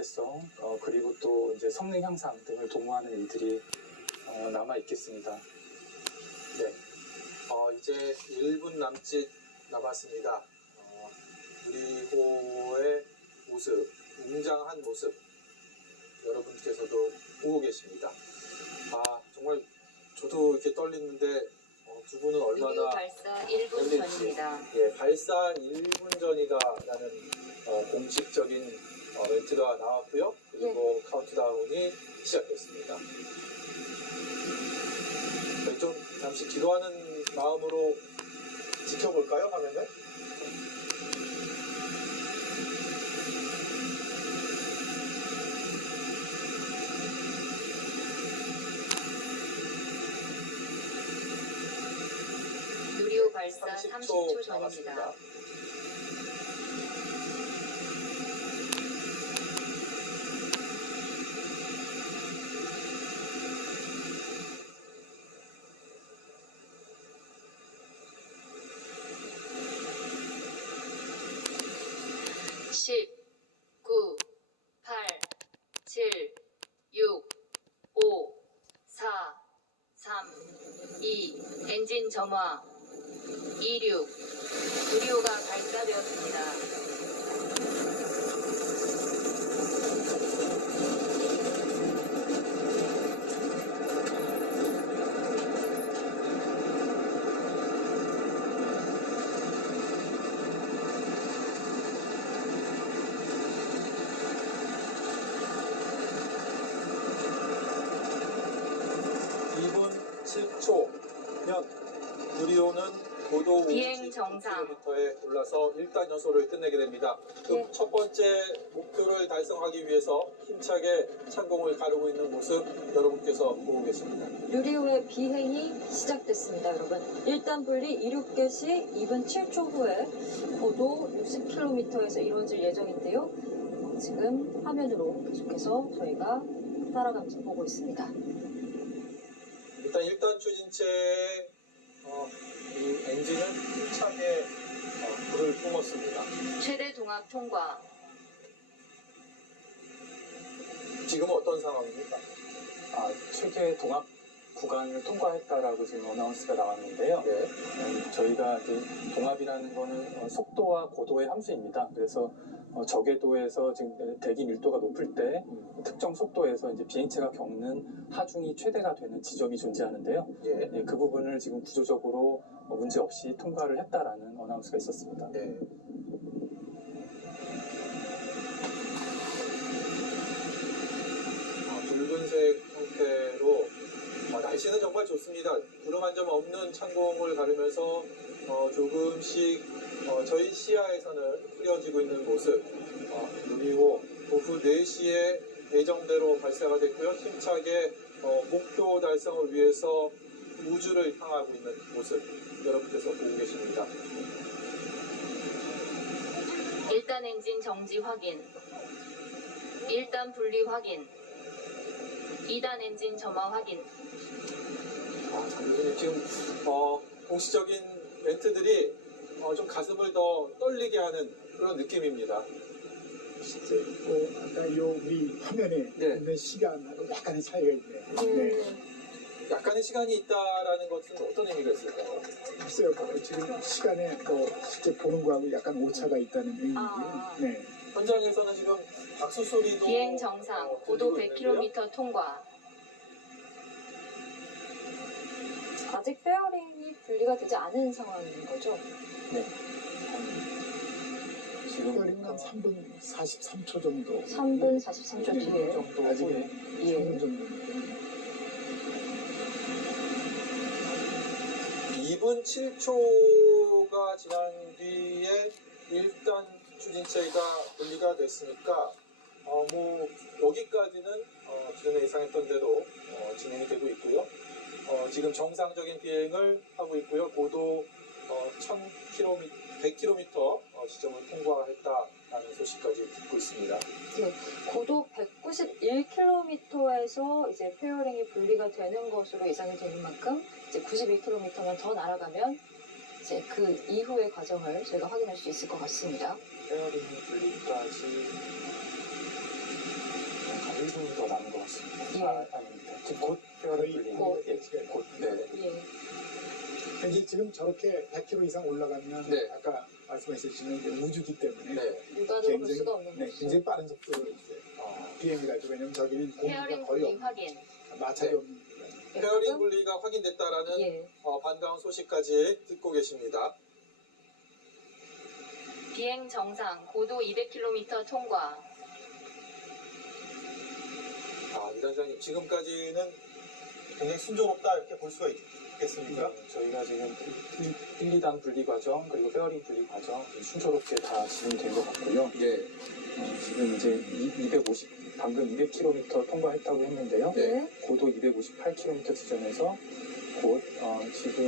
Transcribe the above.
제성 어, 그리고 또 이제 성능 향상 등을 도모하는 일들이 어, 남아 있겠습니다. 네. 어, 이제 1분 남짓 남았습니다. 어, 누리호의 모습, 웅장한 모습 여러분께서도 보고 계십니다. 아 정말 저도 이렇게 떨리는데 어, 두 분은 얼마나 발사 1분 떨릴지. 전입니다. 예, 발사 1분 전이다라는 어, 공식적인 어, 멘트가 나왔고요. 그리고 카운트다운이 시작됐습니다. 저희 좀 잠시 기도하는 마음으로 지켜볼까요, 화면을? 누리호 발사 30초 30초 남았습니다. 전입니다. 점화, 26 누리호가 발사되었습니다. 이분 7초면 누리호는 고도 비행 정상. 59km에 올라서 1단 연소를 끝내게 됩니다. 그 네. 첫 번째 목표를 달성하기 위해서 힘차게 창공을 가르고 있는 모습 여러분께서 보고 계십니다. 유리호의 비행이 시작됐습니다, 여러분. 일단 분리 이륙 개 시 2분 7초 후에 고도 60km에서 이루어질 예정인데요. 어, 지금 화면으로 계속해서 저희가 따라가면서 보고 있습니다. 일단 1단 추진체의 어, 이 엔진은 힘차게 어, 불을 뿜었습니다. 최대 동압 통과. 지금은 어떤 상황입니까? 아, 최대 동합 구간을 통과했다라고 지금 어나운스가 나왔는데요. 네. 음, 저희가 이제 동합이라는 거는 어, 속도와 고도의 함수입니다. 그래서 어, 저궤도에서 지금 대기 밀도가 높을 때 특정 속도에서 이제 비행체가 겪는 하중이 최대가 되는 지점이 존재하는데요. 예. 예, 그 부분을 지금 구조적으로 어, 문제 없이 통과를 했다라는 어나운스가 있었습니다. 네. 좋습니다. 구름 한 점 없는 창공을 가르면서 어, 조금씩 어, 저희 시야에서는 흐려지고 있는 모습 어, 누리호 오후 4시에 예정대로 발사가 됐고요. 힘차게 어, 목표 달성을 위해서 우주를 향하고 있는 모습 여러분께서 보고 계십니다. 1단 엔진 정지 확인. 1단 분리 확인. 2단 엔진 점화 확인. 교수님 지금 어, 공식적인 멘트들이 어, 좀 가슴을 더 떨리게 하는 그런 느낌입니다. 실제 어, 아까 요 우리 화면에 네. 있는 시간하고 약간의 차이가 있네요. 네. 약간의 시간이 있다라는 것은 어떤 의미가 있을까요? 글쎄요, 뭐 지금 시간에 뭐 실제 보는 거하고 약간 오차가 있다는 의미고요. 아. 네. 현장에서는 지금 박수 소리도 비행 정상. 어, 고도 들리고 있는데요. 100km 통과. 아직 페어링이 분리가 되지 않은 상황인 거죠? 지금 거리는 한 3분 43초 정도. 3분 43초 뒤에. 정도 아직은 후에 예. 3분 정도. 2분 7초가 지난 뒤에 일단 추진체가 분리가 됐으니까 어, 뭐 여기까지는 어, 기존에 예상했던 대로 어, 진행이 되고 있고요. 어, 지금 정상적인 비행을 하고 있고요. 고도 어, 1000km, 100km 어, 지점을 통과했다라는 소식까지 듣고 있습니다. 고도 191km에서 이제 페어링이 분리가 되는 것으로 예상이 되는 만큼 이제 91km만 더 날아가면 이제 그 이후의 과정을 저희가 확인할 수 있을 것 같습니다. 페어링 분리까지 예. 아, 아닙니다. 지금 곧 페어링 불리. 곧. 예, 곧. 네. 예. 이제 지금 저렇게 100km 이상 올라가면 네. 아까 말씀하셨지만 이제 우주기 때문에 네. 육안으로 볼 수가 없는 네, 거죠. 굉장히 빠른 속도로 이제 어, 비행이라죠. 왜냐면 저기는 공기가 거의 분리 없, 확인. 마찰이 네. 없는 페어링 분리가 확인됐다라는 예. 어, 반가운 소식까지 듣고 계십니다. 비행 정상. 고도 200km 통과. 아, 이단 장님 지금까지는 굉장히 순조롭다 이렇게 볼 수가 있겠습니까? 네, 저희가 지금 1, 2단 분리 과정 그리고 페어링 분리 과정 순조롭게 다 진행된 것 같고요. 예. 어, 지금 이제 250 방금 200km 통과했다고 했는데요. 네. 예. 고도 258km 지점에서 곧 어, 지금